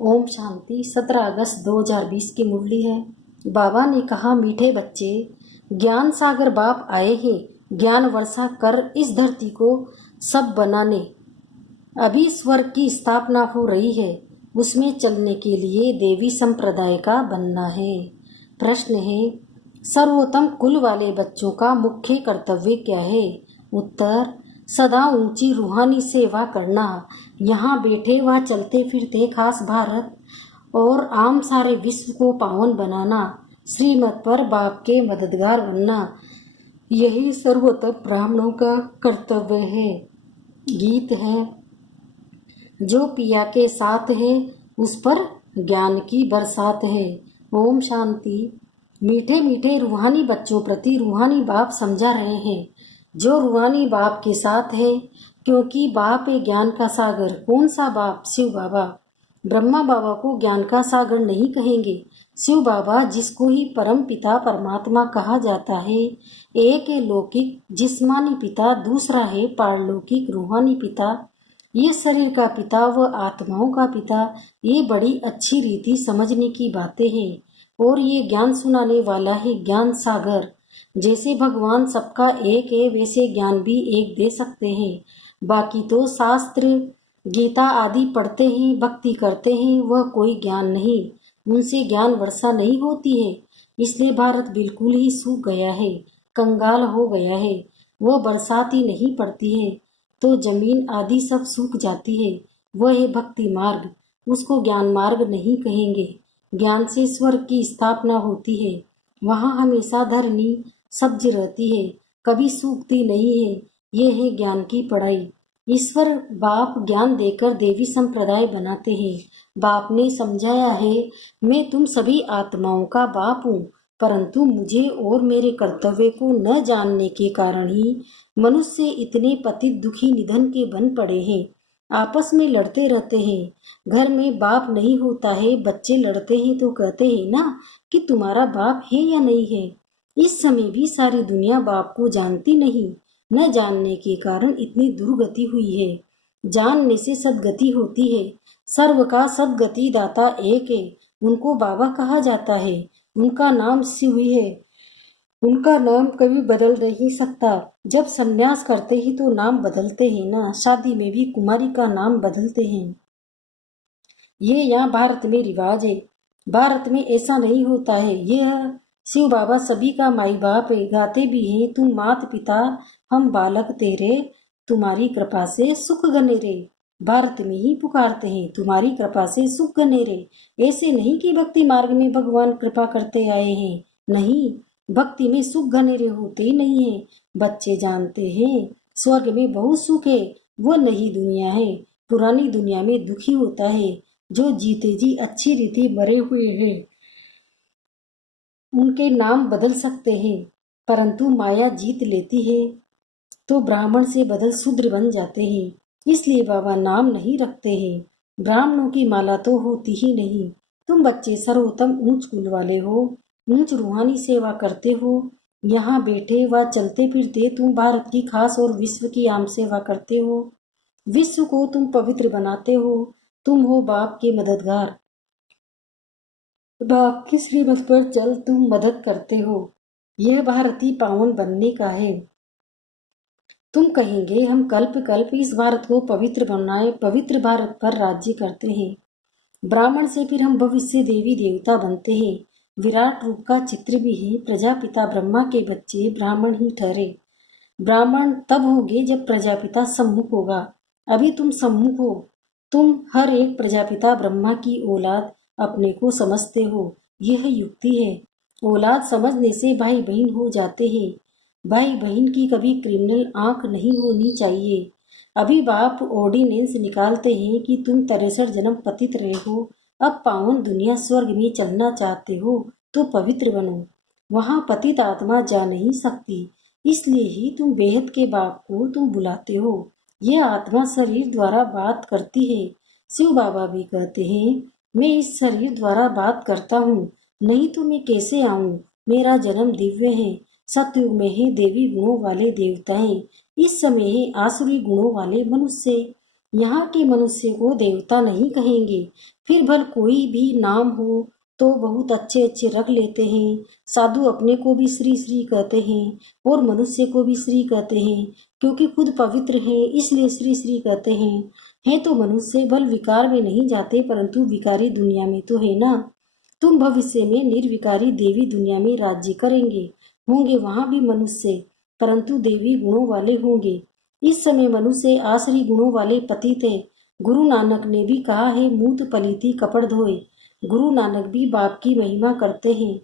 ओम शांति। 17 अगस्त 2020 की मुरली है। बाबा ने कहा, मीठे बच्चे, ज्ञान सागर बाप आए हैं ज्ञान वर्षा कर इस धरती को सब बनाने। अभी स्वर्ग की स्थापना हो रही है, उसमें चलने के लिए देवी संप्रदाय का बनना है। प्रश्न है, सर्वोत्तम कुल वाले बच्चों का मुख्य कर्तव्य क्या है? उत्तर, सदा ऊंची रूहानी सेवा करना, यहाँ बैठे व चलते फिरते खास भारत और आम सारे विश्व को पावन बनाना, श्रीमत पर बाप के मददगार बनना, यही सर्वोत्तम ब्राह्मणों का कर्तव्य है। गीत है, जो पिया के साथ है उस पर ज्ञान की बरसात है। ओम शांति। मीठे मीठे रूहानी बच्चों प्रति रूहानी बाप समझा रहे हैं, जो रूहानी बाप के साथ है, क्योंकि बाप है ज्ञान का सागर। कौन सा बाप? शिव बाबा। ब्रह्मा बाबा को ज्ञान का सागर नहीं कहेंगे। शिव बाबा, जिसको ही परम पिता परमात्मा कहा जाता है, एक है लौकिक जिस्मानी पिता, दूसरा है पारलौकिक रूहानी पिता। ये शरीर का पिता व आत्माओं का पिता, ये बड़ी अच्छी रीति समझने की बातें हैं। और ये ज्ञान सुनाने वाला है ज्ञान सागर। जैसे भगवान सबका एक है, वैसे ज्ञान भी एक दे सकते हैं। बाकी तो शास्त्र गीता आदि पढ़ते हैं, भक्ति करते हैं, वह कोई ज्ञान नहीं, उनसे ज्ञान वर्षा नहीं होती है। इसलिए भारत बिल्कुल ही सूख गया है, कंगाल हो गया है। वह बरसात ही नहीं पड़ती है तो जमीन आदि सब सूख जाती है। वह है भक्ति मार्ग, उसको ज्ञान मार्ग नहीं कहेंगे। ज्ञान से स्वर्ग की स्थापना होती है, वहाँ हमेशा धरनी सब्ज रहती है, कभी सूखती नहीं है। ये है ज्ञान की पढ़ाई। ईश्वर बाप ज्ञान देकर देवी संप्रदाय बनाते हैं। बाप ने समझाया है, मैं तुम सभी आत्माओं का बाप हूँ, परंतु मुझे और मेरे कर्तव्य को न जानने के कारण ही मनुष्य इतने पतित दुखी निधन के बन पड़े हैं। आपस में लड़ते रहते हैं। घर में बाप नहीं होता है, बच्चे लड़ते हैं तो कहते हैं ना कि तुम्हारा बाप है या नहीं है। इस समय भी सारी दुनिया बाप को जानती नहीं, न जानने के कारण इतनी दुर्गति हुई है। जानने से सदगति होती है। सर्व का सदगति दाता एक है, उनको बाबा कहा जाता है। उनका नाम शिव है, उनका नाम कभी बदल नहीं सकता। जब सन्यास करते ही तो नाम बदलते हैं ना, शादी में भी कुमारी का नाम बदलते हैं। ये यहाँ भारत में रिवाज है, भारत में ऐसा नहीं होता है। यह शिव बाबा सभी का माई बाप है, गाते भी हैं, तुम मात पिता हम बालक तेरे, तुम्हारी कृपा से सुख गने रे। भारत में ही पुकारते हैं, तुम्हारी कृपा से सुख गने रे। ऐसे नहीं कि भक्ति मार्ग में भगवान कृपा करते आए हैं, नहीं, भक्ति में सुख घनेरे होते ही नहीं है। बच्चे जानते हैं स्वर्ग में बहुत सुख है, वो नई दुनिया है। पुरानी दुनिया में दुखी होता है। जो जीते जी अच्छी रीति मरे हुए हैं, उनके नाम बदल सकते हैं, परंतु माया जीत लेती है तो ब्राह्मण से बदल शूद्र बन जाते हैं। इसलिए बाबा नाम नहीं रखते हैं। ब्राह्मणों की माला तो होती ही नहीं। तुम बच्चे सर्वोत्तम ऊंच कुल वाले हो, ऊंच रूहानी सेवा करते हो। यहाँ बैठे व चलते फिरते तुम भारत की खास और विश्व की आम सेवा करते हो। विश्व को तुम पवित्र बनाते हो। तुम हो बाप के मददगार। बाप की श्रीमत पर चल तुम मदद करते हो। यह भारतीय पावन बनने का है। तुम कहेंगे हम कल्प कल्प इस भारत को पवित्र बनाए, पवित्र भारत पर राज्य करते हैं। ब्राह्मण से फिर हम भविष्य देवी देवता बनते हैं। विराट रूप का चित्र भी है। प्रजापिता ब्रह्मा के बच्चे ब्राह्मण ही ठहरे। ब्राह्मण तब होगे जब प्रजापिता सम्मुख होगा। अभी तुम सम्मुख हो। तुम हर एक प्रजापिता ब्रह्मा की औलाद अपने को समझते हो। यह युक्ति है। औलाद समझने से भाई बहन हो जाते हैं। भाई बहन की कभी क्रिमिनल आंख नहीं होनी चाहिए। अभी बाप ऑर्डिनेंस निकालते हैं कि तुम 63 जन्म पतित रहे हो, अब पावन दुनिया स्वर्ग में चलना चाहते हो तो पवित्र बनो। वहाँ पतित आत्मा जा नहीं सकती, इसलिए ही तुम बेहद के बाप को तुम बुलाते हो। यह आत्मा शरीर द्वारा बात करती है। शिव बाबा भी कहते हैं, मैं इस शरीर द्वारा बात करता हूँ, नहीं तो मैं कैसे आऊँ। मेरा जन्म दिव्य है। सतयुग में है देवी गुणों वाले देवताएं, इस समय है आसुरी गुणों वाले मनुष्य। यहाँ के मनुष्य को देवता नहीं कहेंगे। फिर भल कोई भी नाम हो तो बहुत अच्छे अच्छे रख लेते हैं। साधु अपने को भी श्री श्री कहते हैं और मनुष्य को भी श्री कहते हैं, क्योंकि खुद पवित्र हैं इसलिए श्री श्री कहते हैं तो मनुष्य भल विकार में नहीं जाते, परंतु विकारी दुनिया में तो है ना। तुम भविष्य में निर्विकारी देवी दुनिया में राज्य करेंगे, होंगे वहां भी मनुष्य, परंतु देवी गुणों वाले होंगे। इस समय मनुष्य आसरी गुणों वाले पतित है। गुरु नानक ने भी कहा है, मूत पलीती कपड़ धोए। गुरु नानक भी बाप की महिमा करते हैं।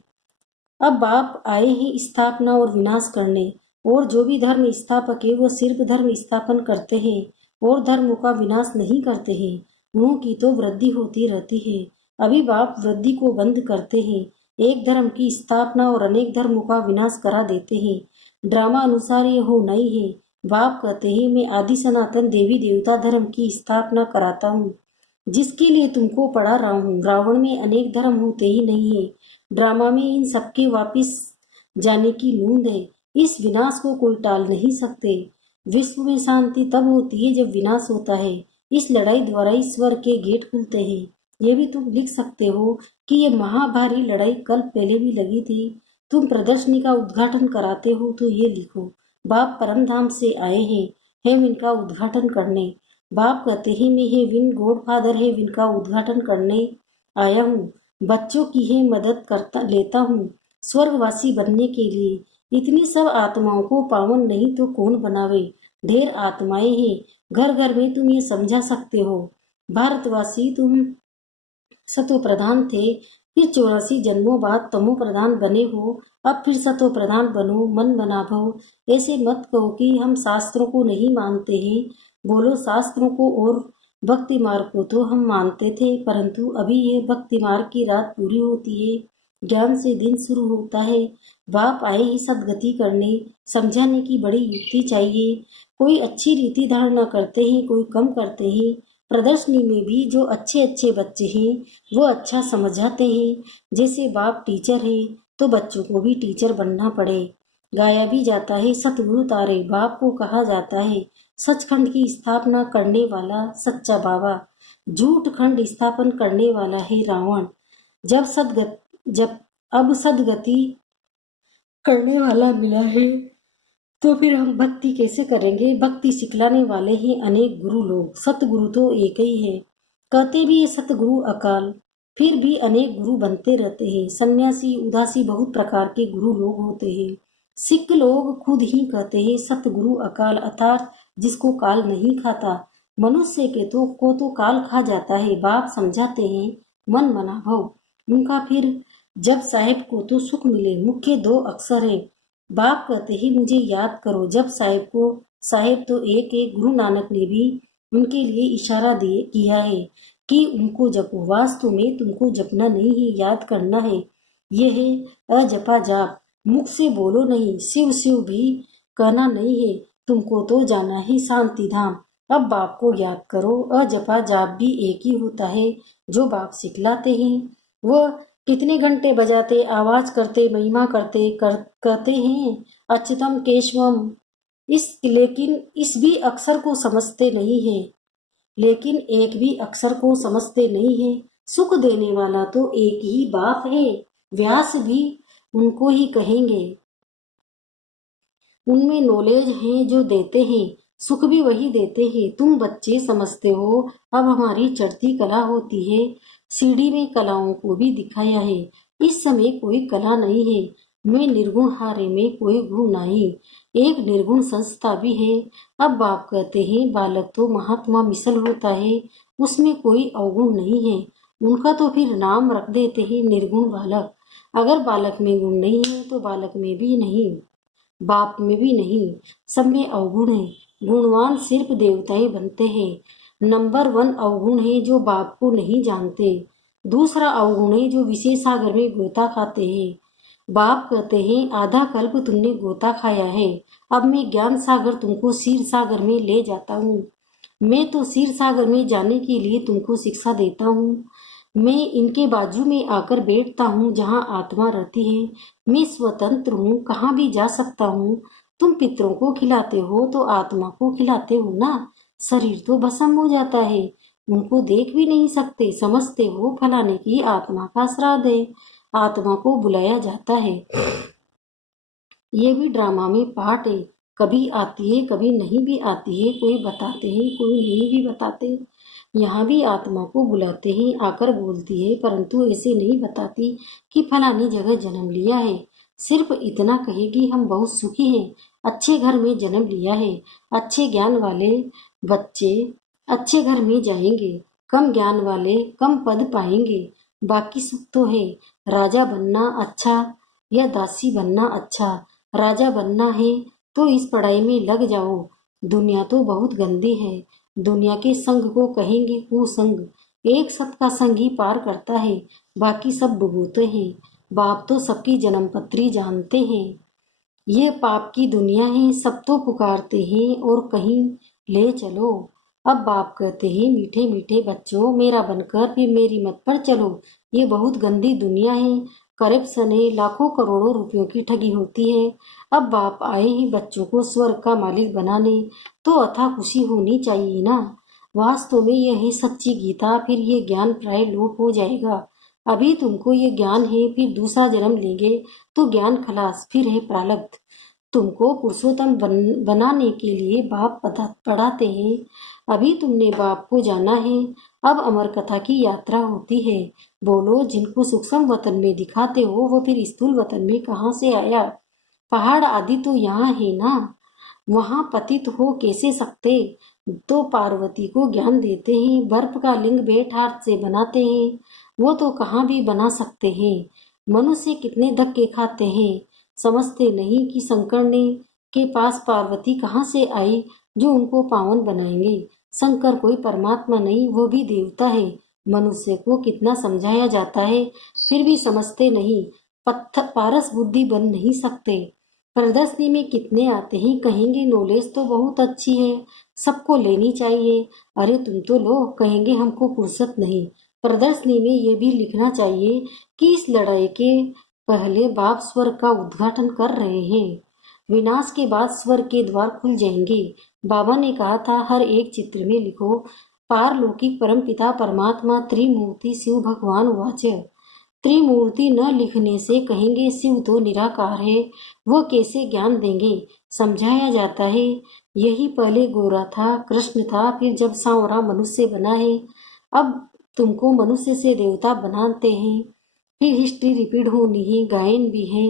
अब बाप आए हैं स्थापना और विनाश करने, और जो भी धर्म स्थापक है वो सिर्फ धर्म स्थापन करते हैं और धर्मों का विनाश नहीं करते हैं। गुणों की तो वृद्धि होती रहती है। अभी बाप वृद्धि को बंद करते हैं, एक धर्म की स्थापना और अनेक धर्मों का विनाश करा देते हैं। ड्रामा अनुसार ये हो नहीं है। बाप कहते हैं, मैं आदि सनातन देवी देवता धर्म की स्थापना कराता हूँ, जिसके लिए तुमको पढ़ा रहा हूँ। रावण में अनेक धर्म होते ही नहीं है, ड्रामा में इन सबके वापिस जाने की लूंद है। इस विनाश को कोई टाल नहीं सकते। विश्व में शांति तब होती है जब विनाश होता है। इस लड़ाई द्वारा ईश्वर के गेट खुलते हैं। ये भी तुम लिख सकते हो कि ये महाभारी लड़ाई कल पहले भी लगी थी। तुम प्रदर्शनी का उद्घाटन कराते हो तो ये लिखो, बाप परमधाम से आए हैं हेम इनका उद्घाटन करने। बाप कहते हैं, मैं हे विन गॉडफादर है विन का उद्घाटन करने आया हूँ। बच्चों की है मदद करता लेता हूँ स्वर्गवासी बनने के लिए। इतनी सब आत्माओं को पावन नहीं तो कौन बनावे। ढेर आत्माएं हैं घर घर में, तुम ये समझा सकते हो। भारतवासी तुम सतो प्रधान थे, फिर 84 जन्मों बाद तमो प्रधान बने हो, अब फिर सतो प्रधान बनो, मन बना भो। ऐसे मत कहो कि हम शास्त्रों को नहीं मानते हैं। बोलो, शास्त्रों को और भक्ति मार्ग को तो हम मानते थे, परंतु अभी ये भक्ति मार्ग की रात पूरी होती है, ज्ञान से दिन शुरू होता है। बाप आए ही सदगति करने, समझाने की बड़ी युक्ति चाहिए। कोई अच्छी रीति धारणा करते हैं, कोई कम करते हैं। प्रदर्शनी में भी जो अच्छे अच्छे बच्चे हैं वो अच्छा समझाते हैं। जैसे बाप टीचर है तो बच्चों को भी टीचर बनना पड़े। गाया भी जाता है, सतगुरु तारे बाप को कहा जाता है। सचखंड की स्थापना करने वाला सच्चा बाबा, झूठ खंड स्थापन करने वाला है रावण। जब अब सदगति करने वाला मिला है तो फिर हम भक्ति कैसे करेंगे। भक्ति सिखलाने वाले हैं अनेक गुरु लोग, सतगुरु तो एक ही है। कहते भी ये सतगुरु अकाल, फिर भी अनेक गुरु बनते रहते हैं। सन्यासी उदासी बहुत प्रकार के गुरु लोग होते हैं। सिख लोग खुद ही कहते हैं सतगुरु अकाल, अर्थात जिसको काल नहीं खाता। मनुष्य के तो काल खा जाता है। बाप समझाते हैं मन मना भव उनका। फिर जब साहेब को तो सुख मिले, मुख्य 2 अक्षर है। बाप कहते ही मुझे याद करो। जब साहेब तो एक एक गुरु नानक ने भी उनके लिए इशारा दिए किया है कि उनको जपो। वास्तव में तुमको जपना नहीं है, याद करना है। यह है अजपा जाप, मुख से बोलो नहीं। शिव शिव भी कहना नहीं है, तुमको तो जाना है शांति धाम। अब बाप को याद करो। अजपा जाप भी एक ही होता है जो बाप सिखलाते हैं। वह कितने घंटे बजाते, आवाज करते, महिमा कहते हैं अच्युतम केशवम। लेकिन इस भी अक्षर को समझते नहीं है। लेकिन एक भी अक्षर को समझते नहीं है। सुख देने वाला तो एक ही बाप है। व्यास भी उनको ही कहेंगे। उनमें नॉलेज है जो देते हैं, सुख भी वही देते हैं। तुम बच्चे समझते हो। अब हमारी चढ़ती कला होती है। सीढ़ी में कलाओं को भी दिखाया है। इस समय कोई कला नहीं है। मैं निर्गुण हारे में कोई गुण नहीं। एक निर्गुण संस्था भी है। अब बाप कहते हैं बालक तो महात्मा मिसल होता है, उसमें कोई अवगुण नहीं है। उनका तो फिर नाम रख देते हैं निर्गुण बालक। अगर बालक में गुण नहीं है तो बालक में भी नहीं, बाप में भी नहीं, सब में अवगुण है। गुणवान सिर्फ देवताएं बनते हैं। नंबर 1 अवगुण है जो बाप को नहीं जानते। दूसरा अवगुण है जो विशेष सागर में गोता खाते हैं। बाप कहते हैं आधा कल्प तुमने गोता खाया है, अब मैं ज्ञान सागर तुमको क्षीर सागर में ले जाता हूँ। मैं तो क्षीर सागर में जाने के लिए तुमको शिक्षा देता हूँ। मैं इनके बाजू में आकर बैठता हूँ जहाँ आत्मा रहती है। मैं स्वतंत्र हूँ, कहाँ भी जा सकता हूँ। तुम पितरों को खिलाते हो तो आत्मा को खिलाते हो ना। शरीर तो भस्म हो जाता है। उनको देख भी नहीं सकते, समझते हो फलाने की आत्मा का श्राद्ध है। आत्मा को बुलाया जाता है। ये भी ड्रामा में पार्ट है। कभी आती है, कभी नहीं भी आती है। कोई बताते हैं, कोई नहीं भी बताते। यहाँ भी आत्मा को बुलाते हैं, आकर बोलती है, परंतु ऐसे नहीं बताती कि फलानी जगह जन्म लिया है। सिर्फ इतना कहेगी हम बहुत सुखी हैं, अच्छे घर में जन्म लिया है, अच्छे ज्ञान वाले बच्चे अच्छे घर में जाएंगे, कम ज्ञान वाले कम पद पाएंगे। बाकी सुख तो है। राजा बनना अच्छा या दासी बनना अच्छा। राजा बनना है तो इस पढ़ाई में लग जाओ। दुनिया तो बहुत गंदी है। दुनिया के संग को कहेंगे कुसंग। एक सत का संग ही पार करता है, बाकी सब डुबोते हैं। बाप तो सबकी जन्मपत्री जानते हैं। ये पाप की दुनिया है, सब तो पुकारते हैं और कहीं ले चलो। अब बाप कहते हैं मीठे मीठे बच्चों, मेरा बनकर फिर मेरी मत पर चलो। ये बहुत गंदी दुनिया है, करप्शन है, लाखों करोड़ों रुपयों की ठगी होती है। अब बाप आए हैं बच्चों को स्वर्ग का मालिक बनाने, तो अथाह खुशी होनी चाहिए ना। वास्तव में यह है सच्ची गीता। फिर ये ज्ञान प्राय लोप हो जाएगा। अभी तुमको ये ज्ञान है, फिर दूसरा जन्म लेंगे तो ज्ञान खलास, फिर है प्रारब्ध। तुमको पुरुषोत्तम बनाने के लिए बाप पढ़ाते हैं। अभी तुमने बाप को जाना है। अब अमर कथा की यात्रा होती है। बोलो, जिनको सूक्ष्म वतन में दिखाते हो वो फिर स्थूल वतन में कहाँ से आया? पहाड़ आदि तो यहाँ है ना, वहाँ पतित हो कैसे सकते? तो पार्वती को ज्ञान देते हैं, बर्फ का लिंग बेट हाथ से बनाते हैं, वो तो कहाँ भी बना सकते हैं। मनुष्य कितने धक्के खाते हैं, समझते नहीं कि शंकर ने के पास पार्वती कहाँ से आई जो उनको पावन बनाएंगे। शंकर कोई परमात्मा नहीं, वो भी देवता है। मनुष्य को कितना समझाया जाता है, फिर भी समझते नहीं। पत्थर पारस बुद्धि बन नहीं सकते। प्रदर्शनी में कितने आते हैं, कहेंगे नॉलेज तो बहुत अच्छी है, सबको लेनी चाहिए। अरे तुम तो लो, कहेंगे हमको फुर्सत नहीं। प्रदर्शनी में ये भी लिखना चाहिए कि इस लड़ाई के पहले बाप स्वर्ग का उद्घाटन कर रहे हैं। विनाश के बाद स्वर्ग के द्वार खुल जाएंगे। बाबा ने कहा था हर एक चित्र में लिखो पारलौकिक परमपिता परमात्मा त्रिमूर्ति शिव भगवान वाच। त्रिमूर्ति न लिखने से कहेंगे शिव तो निराकार है, वो कैसे ज्ञान देंगे? समझाया जाता है यही पहले गोरा था, कृष्ण था, फिर जब सांवरा मनुष्य बना है। अब तुमको मनुष्य से देवता बनाते हैं। फिर हिस्ट्री रिपीट होनी है, गायन भी है।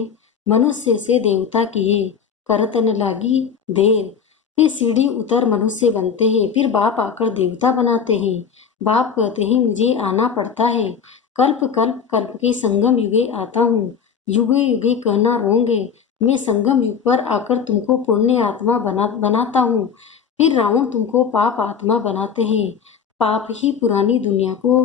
मनुष्य से देवता किए, करतन लागी देर। फिर सीढ़ी उतर मनुष्य बनते हैं, फिर बाप आकर देवता बनाते हैं। बाप कहते हैं मुझे आना पड़ता है। कल्प कल्प कल्प के संगम युगे आता हूँ। युगे युगे कहना रोंग है। मैं संगम युग पर आकर तुमको पुण्य आत्मा बनाता हूँ। फिर रावण तुमको पाप आत्मा बनाते हैं। पाप ही पुरानी दुनिया को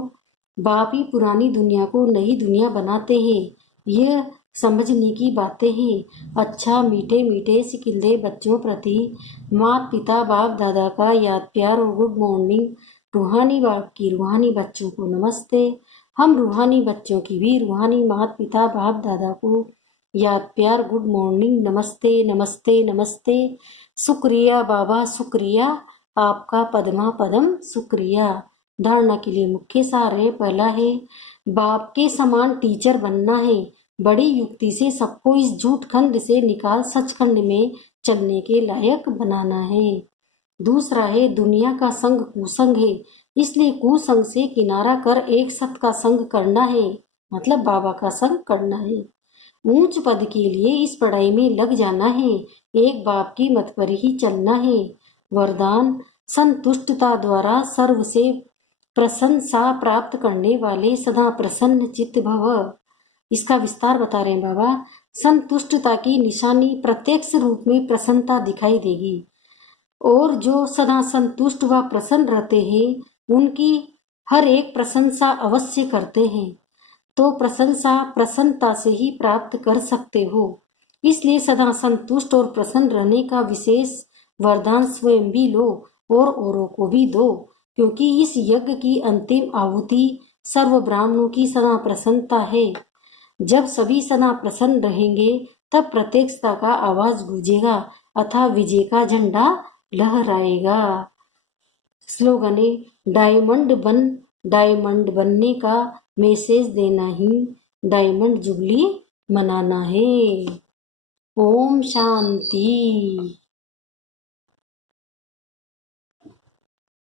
बाप ही पुरानी दुनिया को नई दुनिया बनाते हैं। यह समझने की बातें हैं। अच्छा, मीठे मीठे सिकिंदे बच्चों प्रति माता पिता बाप दादा का याद प्यार और गुड मॉर्निंग। रूहानी बाप की रूहानी बच्चों को नमस्ते। हम रूहानी बच्चों की भी रूहानी माता पिता बाप दादा को याद प्यार गुड मॉर्निंग, नमस्ते नमस्ते नमस्ते। शुक्रिया बाबा, शुक्रिया आपका पद्मा पदम, शुक्रिया। धारणा के लिए मुख्य सार है। पहला है बाप के समान टीचर बनना है। बड़ी युक्ति से सबको इस झूठ खंड से निकाल सचखंड में चलने के लायक बनाना है। दूसरा है दुनिया का संग कुसंग है, इसलिए कुसंग से किनारा कर एक सत का संग करना है, मतलब बाबा का संग करना है। ऊंच पद के लिए इस पढ़ाई में लग जाना है, एक बाप की मत पर ही चलना है। वरदान संतुष्टता द्वारा सर्व से प्रशंसा प्राप्त करने वाले सदा प्रसन्न चित्त भव। इसका विस्तार बता रहे हैं बाबा। संतुष्टता की निशानी प्रत्यक्ष रूप में प्रसन्नता दिखाई देगी, और जो सदा संतुष्ट व प्रसन्न रहते हैं उनकी हर एक प्रशंसा अवश्य करते हैं। तो प्रशंसा प्रसन्नता से ही प्राप्त कर सकते हो, इसलिए सदा संतुष्ट और प्रसन्न रहने का विशेष वरदान स्वयं भी लो और औरों को भी दो, क्योंकि इस यज्ञ की अंतिम आहुति सर्व ब्राह्मणों की सदा प्रसन्नता है। जब सभी सदा प्रसन्न रहेंगे तब प्रत्यक्षता का आवाज गूंजेगा अथवा विजय का झंडा लहराएगा। स्लोगन है डायमंड बनने का मैसेज देना ही डायमंड जुबली मनाना है। ओम शांति।